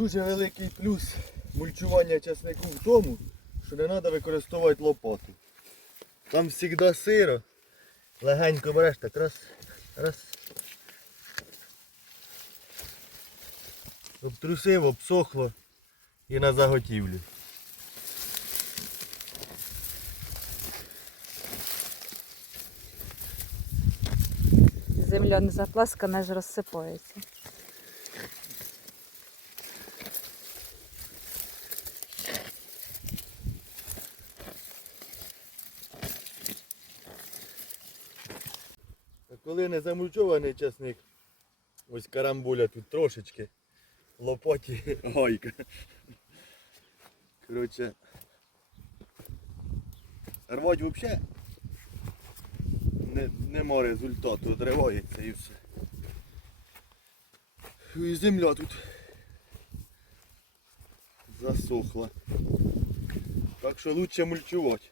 Дуже великий плюс мульчування часнику в тому, що не треба використовувати лопату. Там завжди сиро. Легенько береш так раз, раз. Обтрусив, обсохло і на заготівлю. Земля не запласкана, аж розсипається. Коли не замульчований часник, ось карамбуля тут трошечки, лопаті гайка. Коротше, рвать взагалі не, нема результату, одривається і все. І земля тут засохла. Так що лучше мульчувати.